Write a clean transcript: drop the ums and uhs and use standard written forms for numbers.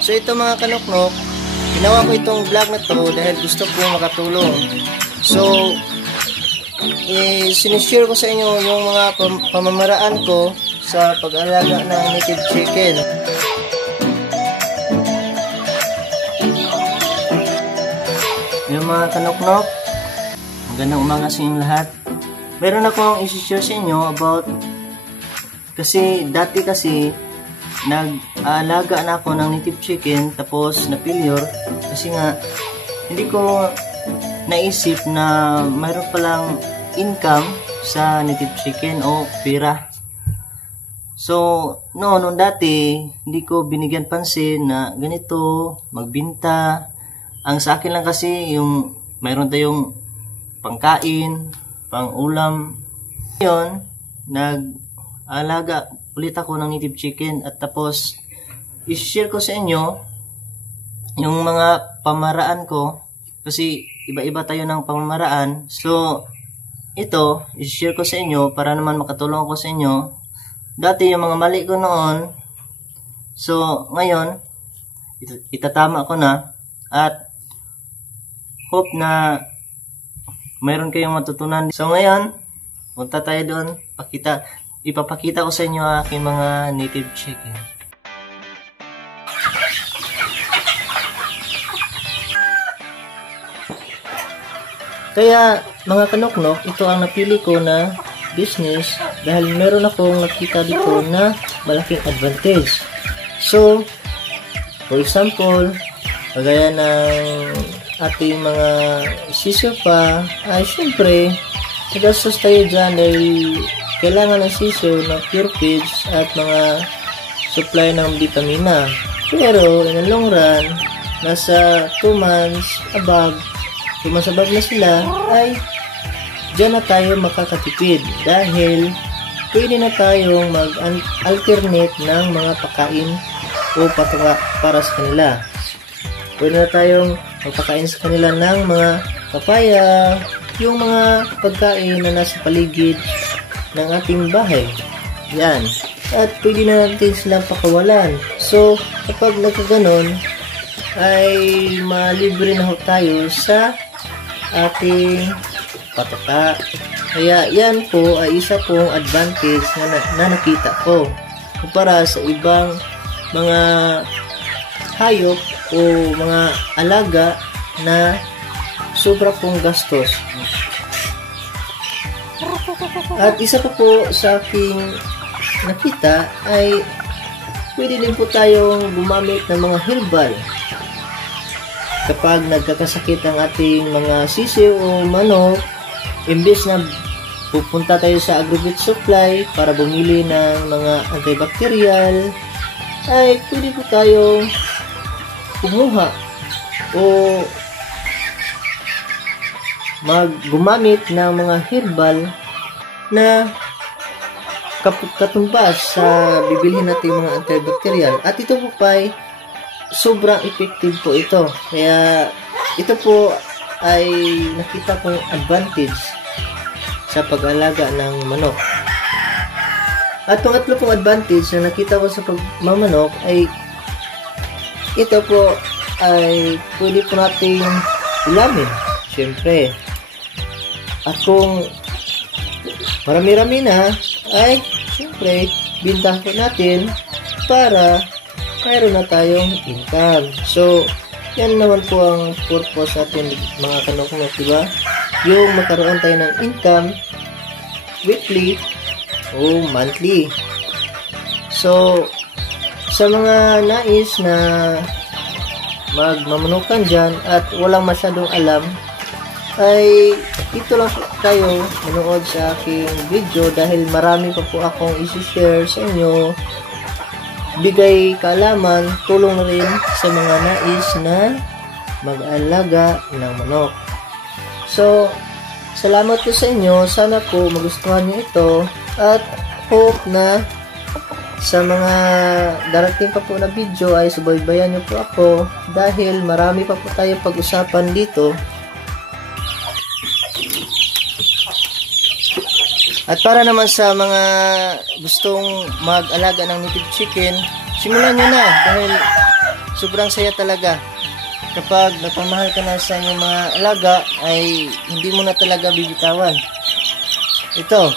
So ito mga kanoknok, ginawa ko itong vlog na to dahil gusto ko makatulong. So sinishare ko sa inyo yung mga pamamaraan ko sa pag-alaga ng native chicken. Yung mga kanoknok, magandang umaga sa inyong lahat. Meron akong i-share sa inyo about kasi dati nag-aalaga na ako ng native chicken tapos na-failure kasi nga hindi ko naisip na mayroon palang income sa native chicken o pera. So noon dati hindi ko binigyan pansin na ganito magbinta. Ang sa akin lang kasi yung mayroon tayong pangkain, pang-ulam. Ngayon nag-alaga ulit ako ng native chicken at tapos i-share ko sa inyo yung mga pamaraan ko kasi iba-iba tayo ng pamamaraan. So ito i-share ko sa inyo para naman makatulong ako sa inyo. Dati yung mga mali ko noon, so ngayon itatama ko na at hope na mayroon kayong matutunan. So ngayon punta tayo doon, ipapakita ko sa inyo ang aking mga native chicken. Kaya mga kanoknok, ito ang napili ko na business dahil meron akong nakita dito na malaking advantage. So for example, kagaya ng ating mga sisiyo pa, ay syempre nagastos tayo dyan dahil kailangan ng sisiyo na pure feeds at mga supply ng vitamina. Pero in the long run, nasa 2 months above na sila, ay dyan na tayo makakatipid dahil pwede na tayong mag-alternate ng mga pagkain o para sa kanila. Pwede na tayong magpakain sa kanila ng mga papaya, yung mga pagkain na nasa paligid ng ating bahay. Yan. At pwede na natin silang pakawalan. So, kapag nagkaganon, ay malibre na tayo sa ating pataka. Kaya yan po ay isa pong advantage na nakita ko kumpara sa ibang mga hayop o mga alaga na sobra pong gastos. At isa pa po sa aking nakita ay pwede din po tayong gumamit ng mga herbal kapag nagkakasakit ang ating mga sisiyo o manok. Imbes na pupunta tayo sa agrovet supply para bumili ng mga antibacterial, ay pwede po tayong kumuha o gumamit ng mga herbal na katumbas sa bibilhin natin mga antibacterial. At ito po ay sobrang effective po ito. Kaya ito po ay nakita kong advantage sa pag-alaga ng manok. At pangatlo pong advantage na nakita ko sa pagmamanok ay ito po ay pwede po natin ulamin, syempre. At kung marami-rami na, ay syempre bintahan po natin para mayroon na tayong income. So yan naman po ang purpose natin mga kanoknok, diba? Yung magkaroon tayo ng income weekly o monthly. So sa mga nais na magmamanukan dyan at walang masyadong alam, ay dito lang kayo manood sa aking video dahil marami pa po akong isi-share sa inyo. Bigay kaalaman, tulong na rin sa mga nais na mag-alaga ng manok. So, salamat po sa inyo. Sana po magustuhan niyo ito at hope na sa mga darating pa po na video ay subaybayan niyo po ako dahil marami pa po tayo pag-usapan dito. At para naman sa mga gustong mag-alaga ng native chicken, simulan nyo na dahil sobrang saya talaga. Kapag nagpamahal ka na sa inyong mga alaga, ay hindi mo na talaga bibitawan. Ito,